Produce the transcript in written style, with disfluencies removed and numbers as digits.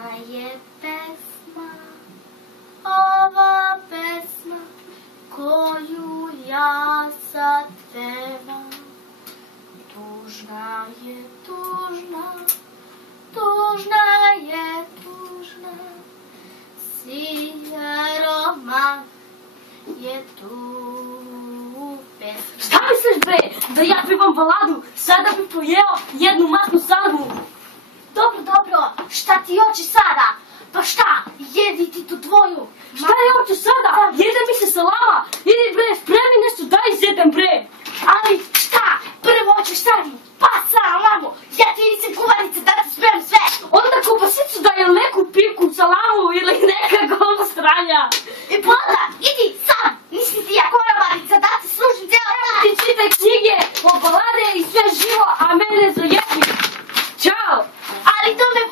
Tužna je pesma, ova pesma koju ja sad pevam. Tužna je tužna, tužna je tužna, siroman je tu pesma. Šta misliš bre, da ja pevam baladu, sada bi pojeo jednu masnu salmu. Dobro, šta ti hoće sada? Pa šta, jedi ti tu tvoju? Šta ja hoću sada? Jede mi se salama. Idi bre, spremi nešto, daj izjedem bre. Ali šta, prvo hoćeš sami? Pa salamu, ja ti nisam kuvarica da ti spremim sve. Onda kupasicu da je neku pivku, salamu ili neka golo stranja. I pa onda, idi sam, nisam ti ja konobarica da ti služim cijelo dan. Ti čitaj knjige o balade i sve živo, a mene zajedi. Ćao! Ali to me